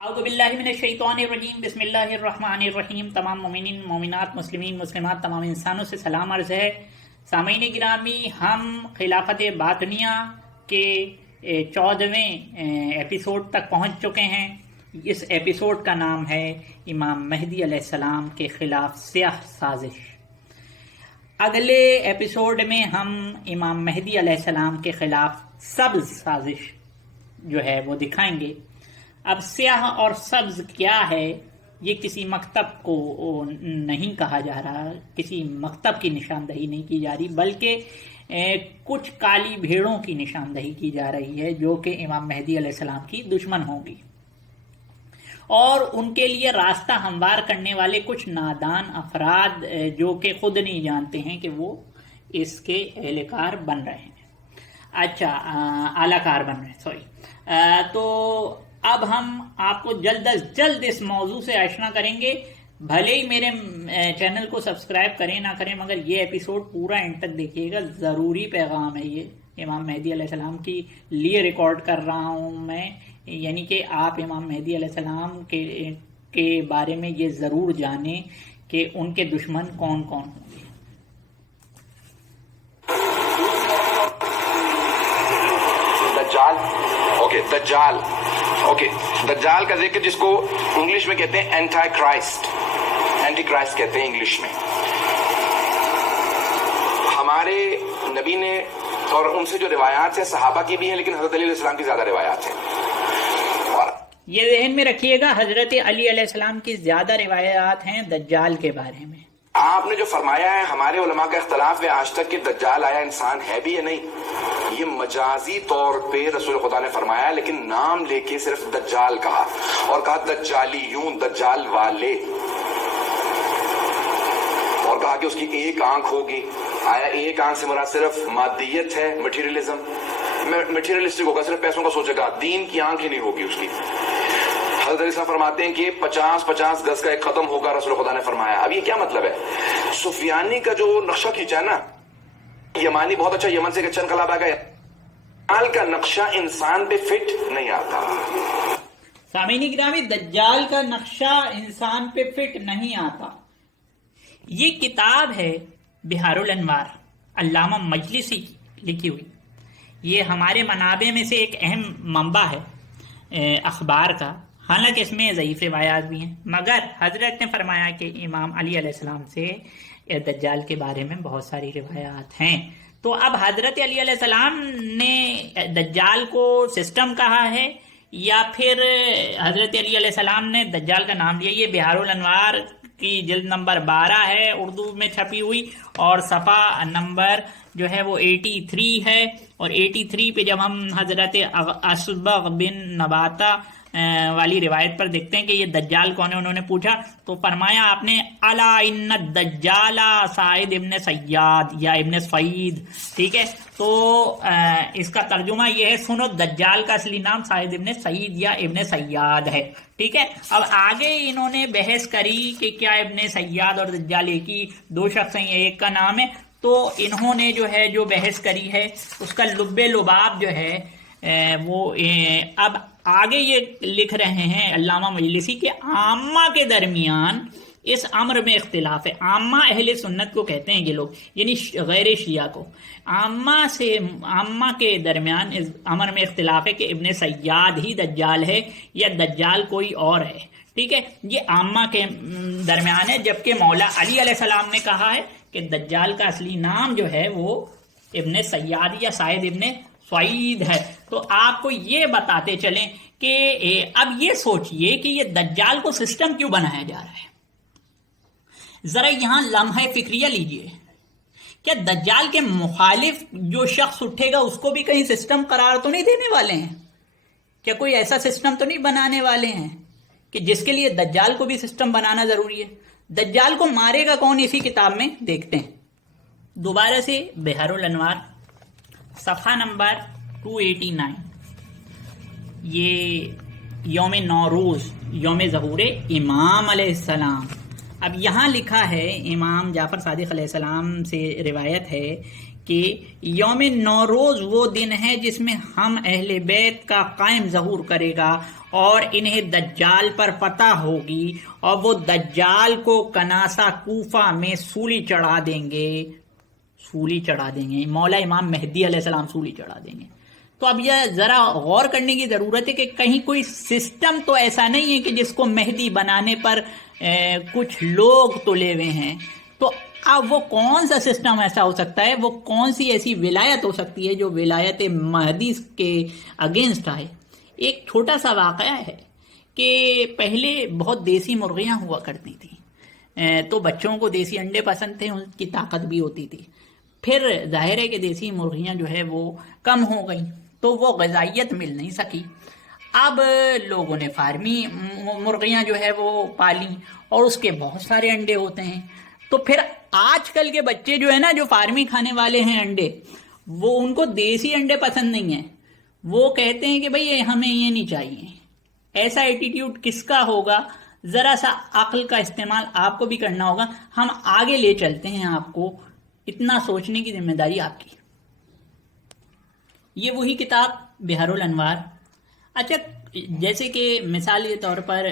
اعوذ باللہ من الشیطان الرجیم بسم اللہ الرحمن الرحیم۔ تمام مومنین مومنات مسلمین مسلمات تمام انسانوں سے سلام عرض ہے۔ سامعین گرامی، ہم خلافت باطنیہ کے 14ویں ایپیسوڈ تک پہنچ چکے ہیں۔ اس ایپیسوڈ کا نام ہے امام مہدی علیہ السلام کے خلاف سیاہ سازش۔ اگلے ایپیسوڈ میں ہم امام مہدی علیہ السلام کے خلاف سبز سازش جو ہے وہ دکھائیں گے۔ اب سیاہ اور سبز کیا ہے، یہ کسی مکتب کو نہیں کہا جا رہا، کسی مکتب کی نشاندہی نہیں کی جا رہی، بلکہ کچھ کالی بھیڑوں کی نشاندہی کی جا رہی ہے جو کہ امام مہدی علیہ السلام کی دشمن ہوں گی، اور ان کے لیے راستہ ہموار کرنے والے کچھ نادان افراد جو کہ خود نہیں جانتے ہیں کہ وہ اس کے اہلکار بن رہے ہیں، اعلی کار بن رہے ہیں، تو اب ہم آپ کو جلد از جلد اس موضوع سے آشنا کریں گے۔ بھلے ہی میرے چینل کو سبسکرائب کریں نہ کریں، مگر یہ ایپیسوڈ پورا اینڈ تک دیکھیے گا، ضروری پیغام ہے یہ امام مہدی علیہ السلام کی لیے ریکارڈ کر رہا ہوں میں، یعنی کہ آپ امام مہدی علیہ السلام کے بارے میں یہ ضرور جانیں کہ ان کے دشمن کون کون ہوں گے۔ دجال کا ذکر، جس کو انگلش میں کہتے ہیں اینٹی کرائسٹ کہتے ہیں انگلش میں۔ ہمارے نبی نے، اور ان سے جو روایات ہیں صحابہ کی بھی ہیں، لیکن حضرت علی علیہ السلام کی زیادہ روایات ہیں۔ اور یہ ذہن میں رکھیے گا، حضرت علی علیہ السلام کی زیادہ روایات ہیں دجال کے بارے میں۔ آپ نے جو فرمایا ہے، ہمارے علماء کا اختلاف ہے آج تک کہ دجال آیا انسان ہے بھی یا نہیں۔ یہ مجازی طور پہ رسول خدا نے فرمایا، لیکن نام لے کے صرف دجال کہا، اور کہا دجالیون، دجال والے، اور کہا کہ اس کی ایک آنکھ ہوگی۔ آیا ایک آنکھ سے مراد صرف مادیت ہے، مٹیریلزم، مٹیریلسٹک ہوگا، صرف پیسوں کا سوچے گا، دین کی آنکھ ہی نہیں ہوگی اس کی۔ حضرت علی صاحب فرماتے ہیں کہ 50 گز کا ایک قدم ہوگا، رسول خدا نے فرمایا۔ اب یہ کیا مطلب ہے؟ سفیانی کا جو نقشہ کھینچا ہے نا، یمانی بہت اچھا، یمن سے ایک اچھا انقلاب آ گیا، دجال کا نقشہ انسان پہ فٹ نہیں آتا۔ سامعین گرامی، دجال کا نقشہ انسان پہ فٹ نہیں آتا۔ یہ کتاب ہے بہار الانوار، علامہ مجلسی کی لکھی ہوئی۔ یہ ہمارے منابع میں سے ایک اہم منبع ہے اخبار کا، حالانکہ اس میں ضعیف روایات بھی ہیں، مگر حضرت نے فرمایا کہ امام علی علیہ السلام سے دجال کے بارے میں بہت ساری روایات ہیں۔ تو اب حضرت علی علیہ السلام نے دجال کو سسٹم کہا ہے، یا پھر حضرت علی علیہ السلام نے دجال کا نام لیا؟ یہ بہار الانوار کی جلد نمبر 12 ہے، اردو میں چھپی ہوئی، اور صفحہ نمبر جو ہے وہ 83 ہے، اور 83 پہ جب ہم حضرت اسبغ بن نباتہ والی روایت پر دیکھتے ہیں کہ یہ دجال کون ہے، انہوں نے پوچھا تو فرمایا آپ نے الا ان الدجال سعید ابن سیاد یا ابن سعید، ٹھیک ہے؟ تو اس کا ترجمہ یہ ہے، سنو دجال کا اصلی نام سعید ابن سعید یا ابن سیاد ہے، ٹھیک ہے؟ اب آگے انہوں نے بحث کری کہ کیا ابن سیاد اور دجال ایک ہی دو شخص ہیں، ایک کا نام ہے؟ تو انہوں نے جو بحث کری ہے اس کا لب لباب جو ہے وہ اب آگے یہ لکھ رہے ہیں علامہ مجلسی کے عامہ کے درمیان اس امر میں اختلاف ہے۔ عامہ اہل سنت کو کہتے ہیں یہ لوگ، یعنی غیر شیعہ کو۔ عامہ کے درمیان اس امر میں اختلاف ہے کہ ابن سیاد ہی دجال ہے یا دجال کوئی اور ہے، ٹھیک ہے؟ یہ عامہ کے درمیان ہے، جبکہ مولا علی علیہ السلام نے کہا ہے کہ دجال کا اصلی نام جو ہے وہ ابن سیاد یا سعید ابن سعید ہے۔ تو آپ کو یہ بتاتے چلیں کہ اب یہ سوچئے کہ یہ دجال کو سسٹم کیوں بنایا جا رہا ہے۔ ذرا یہاں لمحہ فکریہ لیجئے، کیا دجال کے مخالف جو شخص اٹھے گا اس کو بھی کہیں سسٹم قرار تو نہیں دینے والے ہیں؟ کیا کوئی ایسا سسٹم تو نہیں بنانے والے ہیں کہ جس کے لیے دجال کو بھی سسٹم بنانا ضروری ہے؟ دجال کو مارے گا کون، اسی کتاب میں دیکھتے ہیں۔ دوبارہ سے بہار الانوار صفحہ نمبر 289، یہ یوم نوروز، یوم ظہور امام علیہ السلام۔ اب یہاں لکھا ہے، امام جعفر صادق علیہ السلام سے روایت ہے کہ یوم نوروز وہ دن ہے جس میں ہم اہل بیت کا قائم ظہور کرے گا اور انہیں دجال پر پتہ ہوگی اور وہ دجال کو کناسہ کوفہ میں سولی چڑھا دیں گے، مولا امام مہدی علیہ السلام سولی چڑھا دیں گے۔ تو اب یہ ذرا غور کرنے کی ضرورت ہے کہ کہیں کوئی سسٹم تو ایسا نہیں ہے کہ جس کو مہدی بنانے پر کچھ لوگ تلے ہوئے ہیں، تو اب وہ کون سا سسٹم ایسا ہو سکتا ہے، وہ کون سی ایسی ولایت ہو سکتی ہے جو ولایت مہدی کے اگینسٹ آئے؟ ایک چھوٹا سا واقعہ ہے کہ پہلے بہت دیسی مرغیاں ہوا کرتی تھیں، تو بچوں کو دیسی انڈے پسند تھے، ان کی طاقت بھی ہوتی تھی۔ پھر ظاہر ہے کہ دیسی مرغیاں جو ہے وہ کم ہو گئیں تو وہ غذائیت مل نہیں سکی۔ اب لوگوں نے فارمی مرغیاں جو ہے وہ پالیں اور اس کے بہت سارے انڈے ہوتے ہیں۔ تو پھر آج کل کے بچے جو ہے نا، جو فارمی کھانے والے ہیں انڈے، وہ ان کو دیسی انڈے پسند نہیں ہیں، وہ کہتے ہیں کہ بھئی ہمیں یہ نہیں چاہیے۔ ایسا ایٹیٹیوڈ کس کا ہوگا؟ ذرا سا عقل کا استعمال آپ کو بھی کرنا ہوگا۔ ہم آگے لے چلتے ہیں، آپ کو اتنا سوچنے کی ذمہ داری آپ کی۔ یہ وہی کتاب بحار الانوار۔ اچھا، جیسے کہ مثال کے طور پر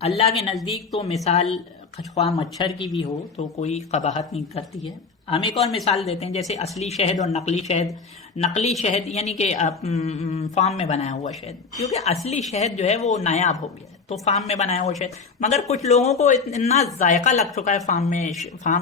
اللہ کے نزدیک تو مثال خواہ مچھر کی بھی ہو تو کوئی قباحت نہیں کرتی ہے۔ ہم ایک اور مثال دیتے ہیں، جیسے اصلی شہد اور نقلی شہد۔ نقلی شہد یعنی کہ فارم میں بنایا ہوا شہد، کیونکہ اصلی شہد جو ہے وہ نایاب ہو گیا ہے، تو فارم میں بنایا ہوا شہد، مگر کچھ لوگوں کو اتنا ذائقہ لگ چکا ہے فارم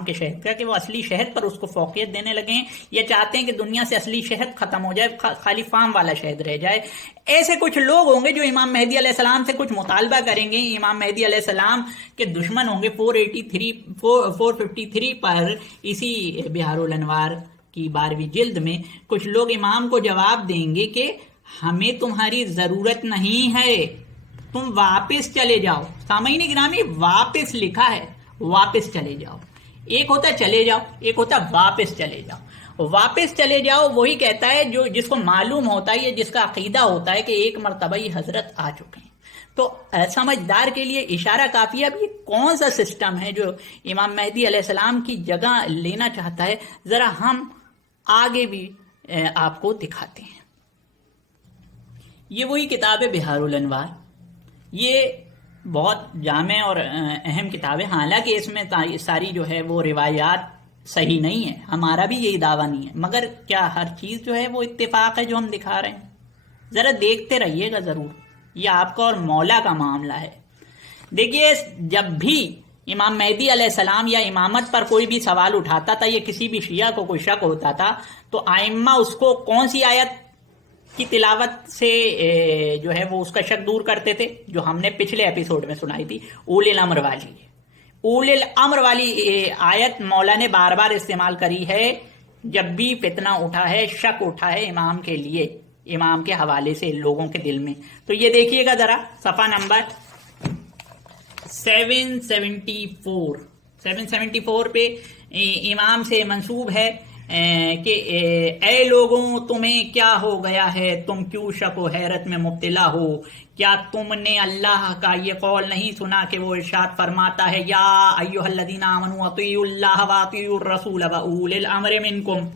کے شہد کا کہ وہ اصلی شہد پر اس کو فوقیت دینے لگے ہیں، یا چاہتے ہیں کہ دنیا سے اصلی شہد ختم ہو جائے، خالی فارم والا شہد رہ جائے۔ ایسے کچھ لوگ ہوں گے جو امام مہدی علیہ السلام سے کچھ مطالبہ کریں گے، امام مہدی علیہ السلام کے دشمن ہوں گے۔ 453 پر اسی بحار الانوار کی 12ویں جلد میں کچھ لوگ امام کو جواب دیں گے کہ ہمیں تمہاری ضرورت نہیں ہے، تم واپس چلے جاؤ۔ سامعین گرامی، واپس لکھا ہے، واپس چلے جاؤ۔ ایک ہوتا چلے جاؤ، ایک ہوتا واپس چلے جاؤ۔ واپس چلے جاؤ وہی کہتا ہے جو جس کو معلوم ہوتا ہے، جس کا عقیدہ ہوتا ہے کہ ایک مرتبہ ہی حضرت آ چکے ہیں۔ تو سمجھدار کے لیے اشارہ کافی ہے۔ اب یہ کون سا سسٹم ہے جو امام مہدی علیہ السلام کی جگہ لینا چاہتا ہے؟ ذرا ہم آگے بھی آپ کو دکھاتے ہیں۔ یہ وہی کتاب ہے بحار الانوار۔ یہ بہت جامع اور اہم کتاب ہے، حالانکہ اس میں ساری جو ہے وہ روایات صحیح نہیں ہے، ہمارا بھی یہی دعویٰ نہیں ہے، مگر کیا ہر چیز جو ہے وہ اتفاق ہے جو ہم دکھا رہے ہیں؟ ذرا دیکھتے رہیے گا ضرور، یہ آپ کا اور مولا کا معاملہ ہے۔ دیکھیے، جب بھی امام مہدی علیہ السلام یا امامت پر کوئی بھی سوال اٹھاتا تھا یا کسی بھی شیعہ کو کوئی شک ہوتا تھا تو ائمہ اس کو کون سی آیت کی تلاوت سے جو ہے وہ اس کا شک دور کرتے تھے؟ جو ہم نے پچھلے ایپیسوڈ میں سنائی تھی، اولی الامر والی۔ اولی الامر والی آیت مولا نے بار بار استعمال کری ہے جب بھی فتنہ اٹھا ہے، شک اٹھا ہے امام کے لیے، امام کے حوالے سے لوگوں کے دل میں۔ تو یہ دیکھیے گا ذرا، صفحہ نمبر 774 پہ امام سے منسوب ہے کہ اے لوگوں تمہیں کیا ہو گیا ہے، تم کیوں شک و حیرت میں مبتلا ہو؟ کیا تم نے اللہ کا یہ قول نہیں سنا کہ وہ ارشاد فرماتا ہے یا ایھا الذین آمنوا اطیعوا اللہ واطیعوا الرسول واولی الامر منکم؟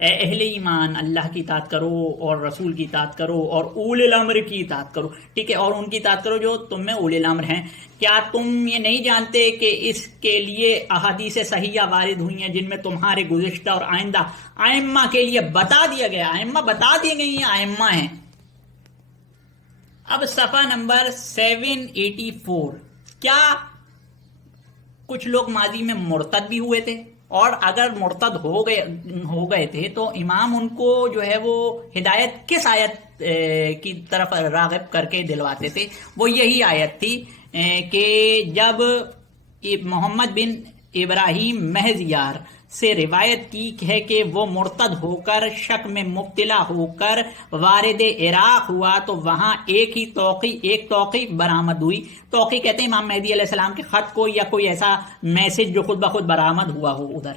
اے اہل ایمان، اللہ کی اطاعت کرو اور رسول کی اطاعت کرو اور اولی الامر کی اطاعت کرو، ٹھیک ہے، اور ان کی اطاعت کرو جو تم میں اولی الامر ہیں۔ کیا تم یہ نہیں جانتے کہ اس کے لیے احادیث صحیحہ وارد ہوئی ہیں جن میں تمہارے گزشتہ اور آئندہ ائمہ کے لیے بتا دیا گیا، ائمہ بتا دیے گئے ہیں، ائمہ ہیں۔ اب صفحہ نمبر 784، کیا کچھ لوگ ماضی میں مرتد بھی ہوئے تھے؟ اور اگر مرتد ہو گئے تھے تو امام ان کو جو ہے وہ ہدایت کس آیت کی طرف راغب کر کے دلواتے تھے؟ وہ یہی آیت تھی کہ جب محمد بن ابراہیم محضیار سے روایت کی ہے کہ وہ مرتد ہو کر شک میں مبتلا ہو کر وارد عراق ہوا تو وہاں ایک توقی برآمد ہوئی۔ توقی کہتے ہیں امام مہدی علیہ السلام کے خط کو یا کوئی ایسا میسج جو خود بخود برآمد ہوا ہو ادھر،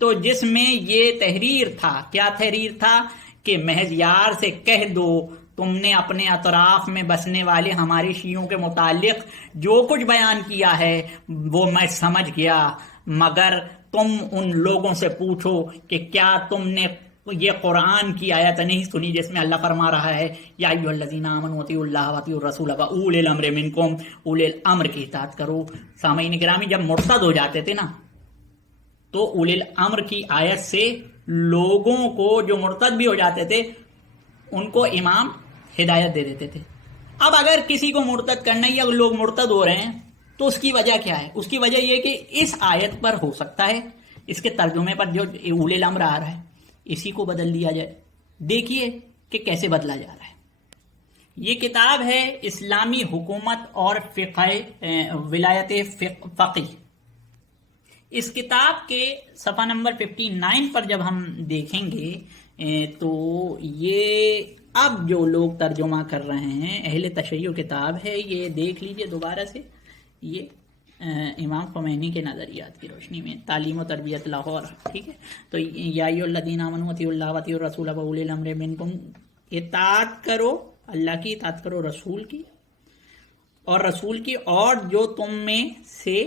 تو جس میں یہ تحریر تھا۔ کیا تحریر تھا؟ کہ محضیار سے کہہ دو تم نے اپنے اطراف میں بسنے والے ہمارے شیعوں کے متعلق جو کچھ بیان کیا ہے وہ میں سمجھ گیا، مگر تم ان لوگوں سے پوچھو کہ کیا تم نے یہ قرآن کی آیت نہیں سنی جس میں اللہ فرما رہا ہے یا ایھا الذین آمنوا اطیعوا اللہ واطیعوا الرسول واولی الامر منکم، اولی الامر کی اطاعت کرو۔ سامعین گرامی، جب مرتد ہو جاتے تھے نا تو اولی الامر کی آیت سے لوگوں کو جو مرتد بھی ہو جاتے تھے ان کو امام ہدایت دے دیتے تھے۔ اب اگر کسی کو مرتد کرنا ہے یا لوگ مرتد ہو رہے ہیں تو اس کی وجہ کیا ہے؟ اس کی وجہ یہ کہ اس آیت پر ہو سکتا ہے اس کے ترجمے پر جو اولی الامر آ رہا ہے اسی کو بدل دیا جائے۔ دیکھیے کہ کیسے بدلا جا رہا ہے۔ یہ کتاب ہے اسلامی حکومت اور فقہ ولایت فقی۔ اس کتاب کے صفحہ نمبر 59 پر جب ہم دیکھیں گے تو یہ اب جو لوگ ترجمہ کر رہے ہیں اہل تشیع کتاب ہے، یہ دیکھ لیجئے دوبارہ سے، یہ امام خمینی کے نظریات کی روشنی میں تعلیم و تربیت لاہور، ٹھیک ہے۔ تو یا ایھا الذین آمنوا اطیعوا اللہ واطیعوا الرسول واولی الامر منکم، اطاعت کرو اللہ کی، اطاعت کرو رسول کی، اور جو تم میں سے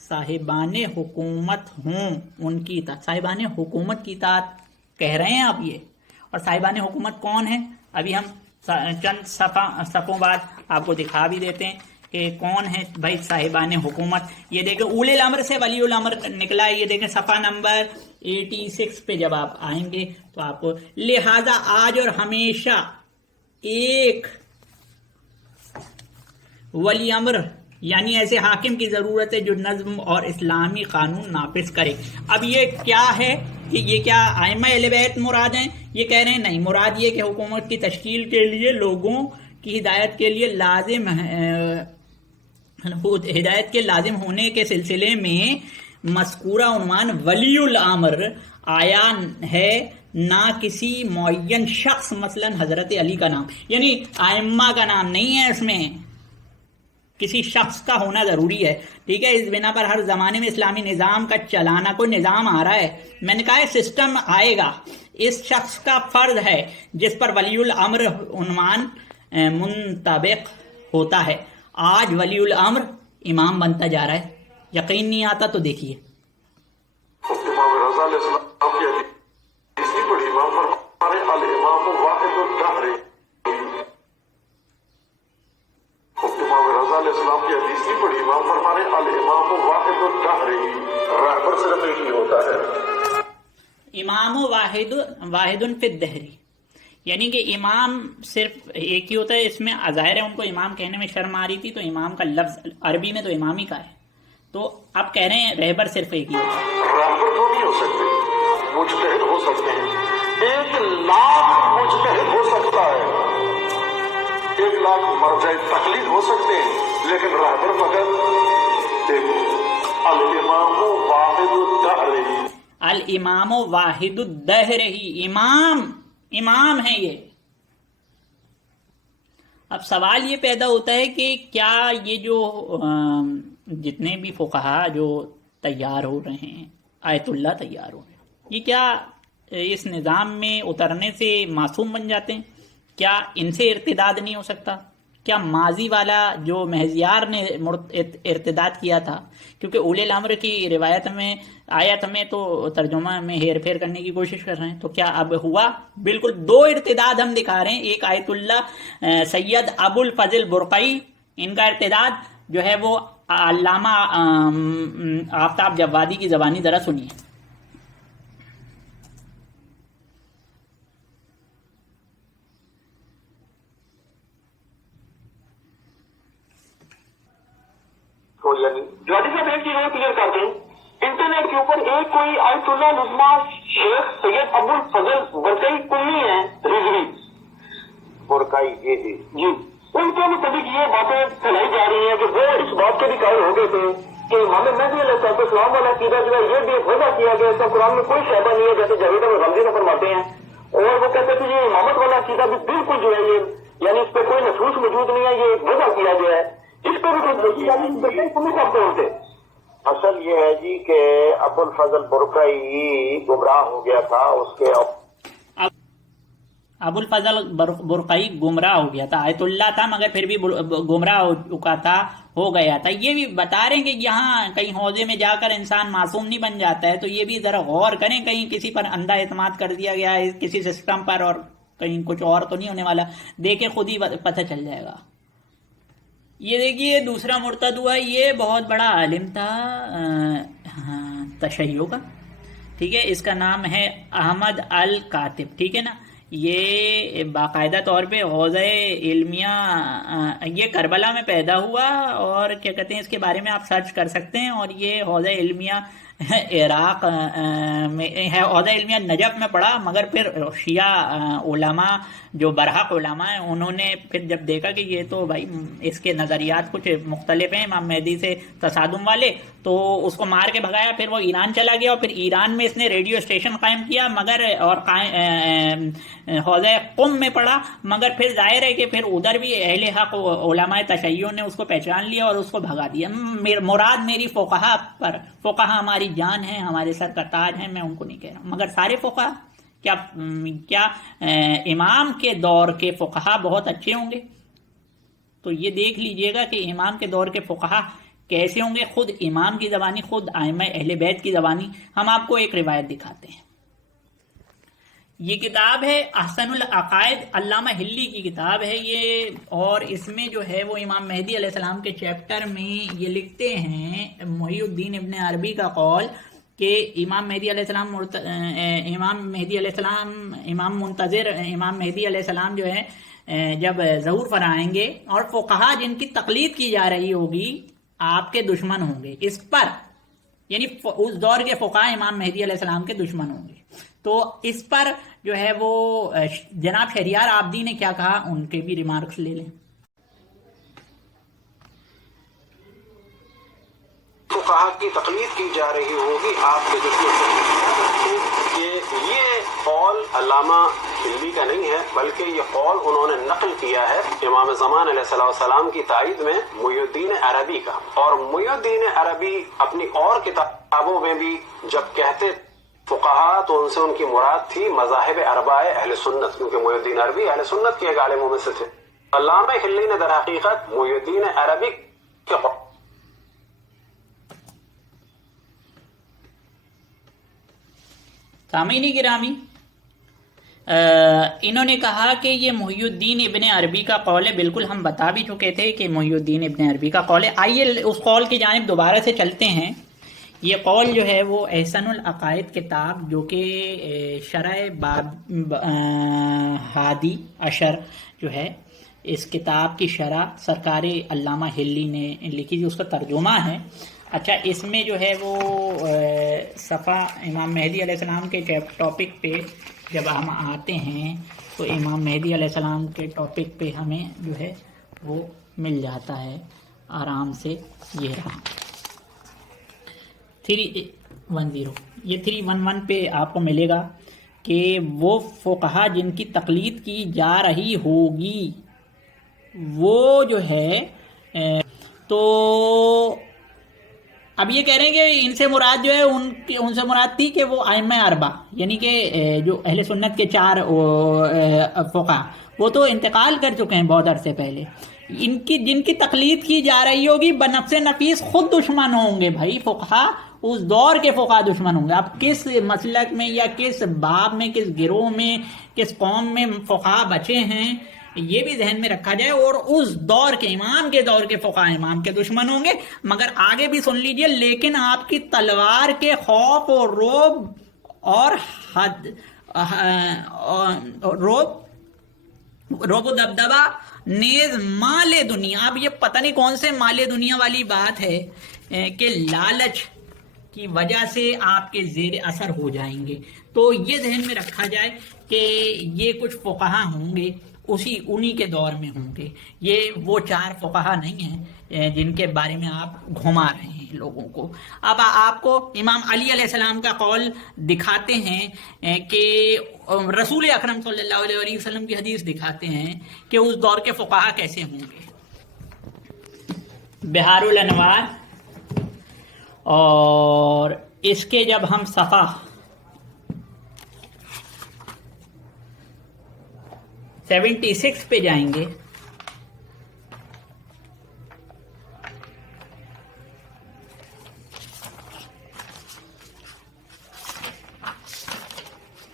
صاحبان حکومت ہوں ان کی اطاعت۔ صاحبان حکومت کی اطاعت کہہ رہے ہیں آپ یہ، اور صاحبان حکومت کون ہیں؟ ابھی ہم چند صفوں بعد آپ کو دکھا بھی دیتے ہیں کہ کون ہے بھائی صاحبان حکومت۔ یہ دیکھیں اولی الامر سے ولی الامر نکلا ہے، یہ دیکھیں صفحہ نمبر 86 پہ جب آپ آئیں گے تو آپ کو لہذا آج اور ہمیشہ ایک ولی امر یعنی ایسے حاکم کی ضرورت ہے جو نظم اور اسلامی قانون نافذ کرے۔ اب یہ کیا ہے کہ یہ کیا ائمہ اہل بیت مراد ہیں؟ یہ کہہ رہے ہیں نہیں، مراد یہ کہ حکومت کی تشکیل کے لیے لوگوں کی ہدایت کے لیے ہدایت کے لازم ہونے کے سلسلے میں مذکورہ عنوان ولی الامر آیا ہے، نہ کسی معین شخص مثلا حضرت علی کا نام، یعنی ائمہ کا نام نہیں ہے، اس میں کسی شخص کا ہونا ضروری ہے، ٹھیک ہے۔ اس بنا پر ہر زمانے میں اسلامی نظام کا چلانا، کوئی نظام آ رہا ہے، میں نے کہا ہے سسٹم آئے گا، اس شخص کا فرض ہے جس پر ولی الامر عنوان منطبق ہوتا ہے۔ آج ولی الامر امام بنتا جا رہا ہے، یقین نہیں آتا تو دیکھیے۔ امام واحد فی الدہر، یعنی کہ امام صرف ایک ہی ہوتا ہے۔ اس میں ظاہر ہے ان کو امام کہنے میں شرم آ رہی تھی تو امام کا لفظ عربی میں تو امام ہی کا ہے، تو اب کہہ رہے ہیں رہبر صرف ایک ہی ہوتا ہے۔ رہبر تو نہیں ہو سکتے، مجتہد ہو سکتے ہیں، 1,00,000 مجتہد ہو سکتا ہے، 1,00,000 مرجع تقلید ہو سکتے ہیں، لیکن رہبر مگر دیکھو الامام واحد الدہر، الامام واحد الدہر ہی امام ہے یہ۔ اب سوال یہ پیدا ہوتا ہے کہ کیا یہ جو جتنے بھی فقہا جو تیار ہو رہے ہیں، آیت اللہ تیار ہو رہے ہیں، یہ کیا اس نظام میں اترنے سے معصوم بن جاتے ہیں؟ کیا ان سے ارتداد نہیں ہو سکتا؟ کیا ماضی والا جو مہزیار نے ارتداد کیا تھا، کیونکہ اولی الامر کی روایت میں آیت میں تو ترجمہ میں ہیر پھیر کرنے کی کوشش کر رہے ہیں، تو کیا اب ہوا؟ بالکل دو ارتداد ہم دکھا رہے ہیں۔ ایک آیت اللہ سید ابو الفضل برقعی، ان کا ارتداد جو ہے وہ علامہ آفتاب جوادی کی زبانی ذرا سنیے۔ جوادی صاحب ایک چیز اور کلیئر کر دیں، انٹرنیٹ کے اوپر ایک کوئی آیت اللہ نظمہ شیخ سید ابو الفضل برقعی کلی ہے رضوی برقعی، جی ان کے مطابق یہ باتیں پھیلائی جا رہی ہیں کہ وہ اس بات کے بھی قائل ہو گئے تھے کہ امام مہدی علیہ السلام والا عقیدہ جو ہے یہ بھی وضع کیا گیا، اس کا قرآن میں کوئی شعبہ نہیں ہے، جیسے جاوید احمد غامدی میں فرماتے ہیں، اور وہ کہتے تھے یہ امامت والا عقیدہ بھی بالکل جو ہے یہ یعنی اس پہ کوئی نصوص موجود نہیں ہے، یہ وضع کیا گیا ہے، اس پہ بھی اصل یہ ہے جی کہ ابو الفضل برقعی گمراہ ہو گیا تھا، اس کے ابو الفضل برقعی گمراہ ہو گیا تھا، آیت اللہ تھا مگر پھر بھی گمراہ ہو چکا تھا، ہو گیا تھا. یہ بھی بتا رہے ہیں کہ یہاں کہیں حوضے میں جا کر انسان معصوم نہیں بن جاتا ہے. تو یہ بھی ذرا غور کریں، کہیں کسی پر اندھا اعتماد کر دیا گیا ہے کسی سسٹم پر اور کہیں کچھ اور تو نہیں ہونے والا. دیکھیں خود ہی پتہ چل جائے گا. یہ دیکھیے دوسرا مرتد ہوا، یہ بہت بڑا عالم تھا تشیع کا، ٹھیک ہے. اس کا نام ہے احمد الکاتب، ٹھیک ہے نا. یہ باقاعدہ طور پہ حوزہ علمیہ، یہ کربلا میں پیدا ہوا، اور کیا کہتے ہیں اس کے بارے میں آپ سرچ کر سکتے ہیں. اور یہ حوزہ علمیہ عراق میں ہے، حوزہ علمیہ نجف میں پڑھا، مگر پھر شیعہ علماء جو برحق علماء ہیں انہوں نے پھر جب دیکھا کہ یہ تو بھائی اس کے نظریات کچھ مختلف ہیں امام مہدی سے تصادم والے، تو اس کو مار کے بھگایا. پھر وہ ایران چلا گیا اور پھر ایران میں اس نے ریڈیو اسٹیشن قائم کیا، مگر اور حوزہ قم میں پڑھا، مگر پھر ظاہر ہے کہ پھر ادھر بھی اہل حق علماء تشیع نے اس کو پہچان لیا اور اس کو بھگا دیا. مراد میری فقہا پر، فقہا ہماری جان ہے، ہمارے سر کا تاج ہے، میں ان کو نہیں کہہ رہا ہوں. مگر سارے فقہا کیا امام کے دور کے فقہا بہت اچھے ہوں گے؟ تو یہ دیکھ لیجئے گا کہ امام کے دور کے فقہا کیسے ہوں گے. خود امام کی زبانی، خود ائمہ اہل بیت کی زبانی. ہم آپ کو ایک روایت دکھاتے ہیں. یہ کتاب ہے احسن العقائد، علامہ ہلی کی کتاب ہے یہ، اور اس میں جو ہے وہ امام مہدی علیہ السلام کے چیپٹر میں یہ لکھتے ہیں محی الدین ابن عربی کا قول کہ امام مہدی علیہ السلام امام منتظر امام مہدی علیہ السلام جو ہے جب ظہور فرمائیں گے اور فقہا جن کی تقلید کی جا رہی ہوگی آپ کے دشمن ہوں گے. اس پر یعنی اس دور کے فقہا امام مہدی علیہ السلام کے دشمن ہوں گے. تو اس پر جو ہے وہ جناب شہریار آبدی نے کیا کہا، ان کے بھی ریمارکس لے لیں. فقہا کی تقلید کی جا رہی ہوگی آپ کے دشمن، کہ یہ قول علامہ ہلوی کا نہیں ہے، بلکہ یہ قول انہوں نے نقل کیا ہے امام زمان علیہ السلام کی تائید میں محی الدین عربی کا. اور محی الدین عربی اپنی اور کتابوں میں بھی جب کہتے فقہا تو ان سے ان کی مراد تھی مذاہب اربعہ اہل سنت، کیونکہ محی الدین عربی اہل سنت کے عالموں میں سے تھے. علامہ ہلی نے در حقیقت محی الدین عربی کے سامعین گرامی، انہوں نے کہا کہ یہ محی الدین ابن عربی کا قول ہے. بالکل ہم بتا بھی چکے تھے کہ محی الدین ابن عربی کا قول ہے. آئیے اس قول کی جانب دوبارہ سے چلتے ہیں. یہ قول جو ہے وہ احسن العقائد کتاب، جو کہ شرح ہادی اشر جو ہے، اس کتاب کی شرح سرکار علامہ ہلی نے لکھی تھی، اس کا ترجمہ ہے. اچھا، اس میں جو ہے وہ صفحہ امام مہدی علیہ السلام کے ٹاپک پہ جب ہم آتے ہیں تو امام مہدی علیہ السلام کے ٹاپک پہ ہمیں جو ہے وہ مل جاتا ہے آرام سے. یہ رہا 310، یہ 311 پہ آپ کو ملے گا کہ وہ فقہا جن کی تقلید کی جا رہی ہوگی وہ جو ہے تو اب یہ کہہ رہے ہیں کہ ان سے مراد جو ہے ان سے مراد تھی کہ وہ ائمہ اربعہ، یعنی کہ جو اہل سنت کے 4 فقہا وہ تو انتقال کر چکے ہیں بہت عرصے پہلے. جن کی تقلید کی جا رہی ہوگی بنفس نفیس خود دشمن ہوں گے. بھائی فقہا اس دور کے فقہا دشمن ہوں گے. اب کس مسلک میں یا کس باب میں، کس گروہ میں، کس قوم میں فقہا بچے ہیں یہ بھی ذہن میں رکھا جائے. اور اس دور کے امام کے دور کے فقہا امام کے دشمن ہوں گے. مگر آگے بھی سن لیجئے، لیکن آپ کی تلوار کے خوف اور رعب اور رعب و دبدبا نیز مال دنیا. اب یہ پتہ نہیں کون سے مال دنیا والی بات ہے کہ لالچ کی وجہ سے آپ کے زیر اثر ہو جائیں گے. تو یہ ذہن میں رکھا جائے کہ یہ کچھ فقہا ہوں گے انہی کے دور میں ہوں گے. یہ وہ 4 فقہا نہیں ہیں جن کے بارے میں آپ گھما رہے ہیں لوگوں کو. اب آپ کو امام علی علیہ السلام کا قول دکھاتے ہیں کہ رسول اکرم صلی اللہ علیہ وسلم کی حدیث دکھاتے ہیں کہ اس دور کے فقہا کیسے ہوں گے. بہار الانوار، اور اس کے جب ہم صفحہ 76 پہ جائیں گے.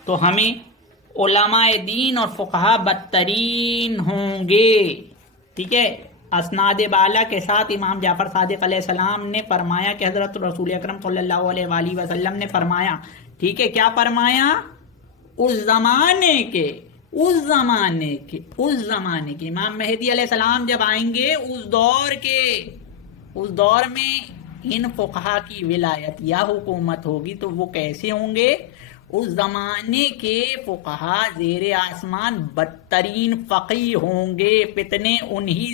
تو ہمیں علماء دین اور فقہا بدترین ہوں گے. ٹھیک ہے. اسناد بالا کے ساتھ امام جعفر صادق علیہ السلام نے فرمایا کہ حضرت رسول اکرم صلی اللہ علیہ وآلہ وسلم نے فرمایا. ٹھیک ہے. کیا فرمایا؟ اس زمانے کے امام مہدی علیہ السلام جب آئیں گے، اس دور میں ان فقہا کی ولایت یا حکومت ہوگی تو وہ کیسے ہوں گے؟ اس زمانے کے فقہا زیر آسمان بدترین فقیہ ہوں گے. فتنے انہی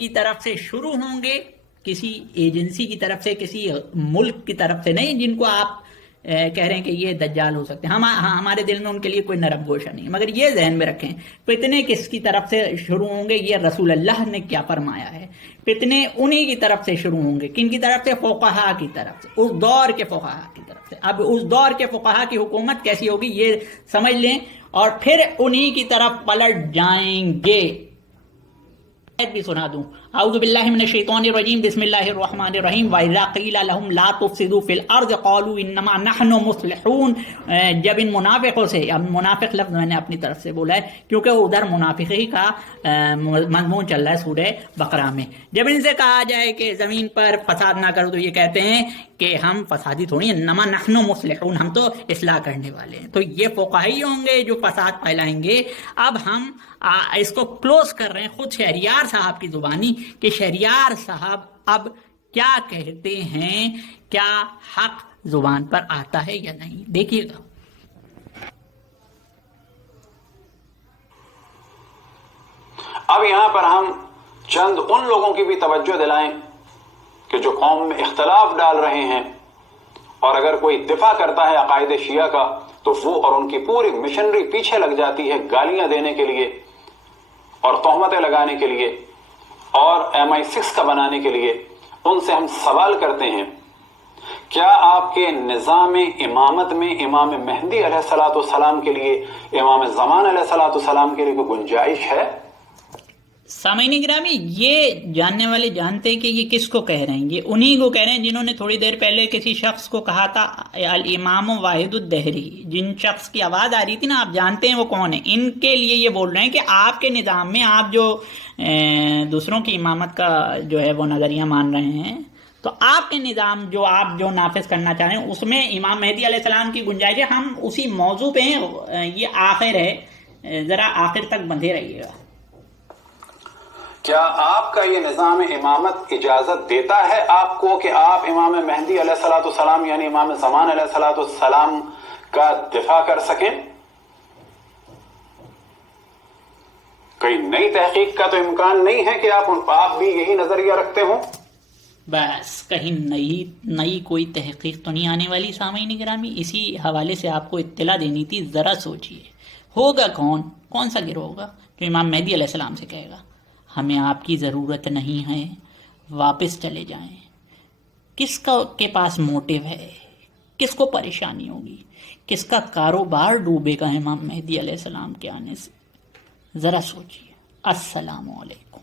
کی طرف سے شروع ہوں گے، کسی ایجنسی کی طرف سے، کسی ملک کی طرف سے نہیں جن کو آپ کہہ رہے ہیں کہ یہ دجال ہو سکتے ہیں. ہمارے دل میں ان کے لیے کوئی نرم گوشہ نہیں، مگر یہ ذہن میں رکھیں فتنے کس کی طرف سے شروع ہوں گے، یہ رسول اللہ نے کیا فرمایا ہے. فتنے انہی کی طرف سے شروع ہوں گے. کن کی طرف سے؟ فقہا کی طرف سے، اس دور کے فقہا کی طرف سے. اب اس دور کے فقہا کی حکومت کیسی ہوگی یہ سمجھ لیں، اور پھر انہی کی طرف پلٹ جائیں گے. بھی سنا دوں. اعوذ باللہ من الشیطان الرجیم، بسم اللہ الرحمن الرحیم. وَإِذَا قِيلَ لَهُمْ لَا تُفْسِدُوا فِي الْأَرْضِ قَالُوا إِنَّمَا نَحْنُ مُصْلِحُونَ. جب ان منافقوں سے، اب منافق لفظ میں نے اپنی طرف سے بولا ہے کیونکہ ادھر منافقی کا مضمون چل رہا ہے سورہ بقرہ میں. جب ان سے کہا جائے کہ زمین پر فساد نہ کرو تو یہ کہتے ہیں کہ ہم فسادی تھوڑی ہیں، انما نحن مصلحون، ہم تو اصلاح کرنے والے ہیں. تو یہ فقہی ہوں گے جو فساد پھیلائیں گے. اب ہم اس کو کلوز کر رہے ہیں خود شہریار صاحب کی زبانی کہ شہریار صاحب اب کیا کہتے ہیں، کیا حق زبان پر آتا ہے یا نہیں. دیکھیے گا. اب یہاں پر ہم چند ان لوگوں کی بھی توجہ دلائیں کہ جو قوم میں اختلاف ڈال رہے ہیں، اور اگر کوئی دفاع کرتا ہے عقائد شیعہ کا تو وہ اور ان کی پوری مشنری پیچھے لگ جاتی ہے گالیاں دینے کے لیے اور تہمتیں لگانے کے لیے اور MI6 کا بنانے کے لیے. ان سے ہم سوال کرتے ہیں، کیا آپ کے نظام امامت میں امام مہدی علیہ الصلوۃ والسلام کے لیے، امام زمان علیہ الصلوۃ والسلام کے لیے کوئی گنجائش ہے؟ سامعین گرامی، یہ جاننے والے جانتے ہیں کہ یہ کس کو کہہ رہے ہیں. یہ انہی کو کہہ رہے ہیں جنہوں نے تھوڑی دیر پہلے کسی شخص کو کہا تھا الامام واحد الدہری. جن شخص کی آواز آ رہی تھی نا، آپ جانتے ہیں وہ کون ہے. ان کے لیے یہ بول رہے ہیں کہ آپ کے نظام میں آپ جو دوسروں کی امامت کا جو ہے وہ نظریہ مان رہے ہیں، تو آپ کے نظام آپ جو نافذ کرنا چاہ رہے ہیں اس میں امام مہدی علیہ السلام کی گنجائش ہے. ہم اسی موضوع پہ ہیں. یہ آخر ہے، ذرا آخر تک بندھے رہیے گا. کیا آپ کا یہ نظام امامت اجازت دیتا ہے آپ کو کہ آپ امام مہدی علیہ الصلوۃ والسلام یعنی امام زمان علیہ الصلوۃ والسلام کا دفاع کر سکیں؟ کوئی نئی تحقیق کا تو امکان نہیں ہے کہ آپ بھی یہی نظریہ رکھتے ہوں؟ بس کہیں نئی کوئی تحقیق تو نہیں آنے والی. سامعین گرامی، اسی حوالے سے آپ کو اطلاع دینی تھی. ذرا سوچئے ہوگا کون سا گروہ ہوگا جو امام مہدی علیہ السلام سے کہے گا ہمیں آپ کی ضرورت نہیں ہے، واپس چلے جائیں. کس کے پاس موٹیو ہے، کس کو پریشانی ہوگی، کس کا کاروبار ڈوبے گا امام مہدی علیہ السلام کے آنے سے. ذرا سوچئے. السلام علیکم.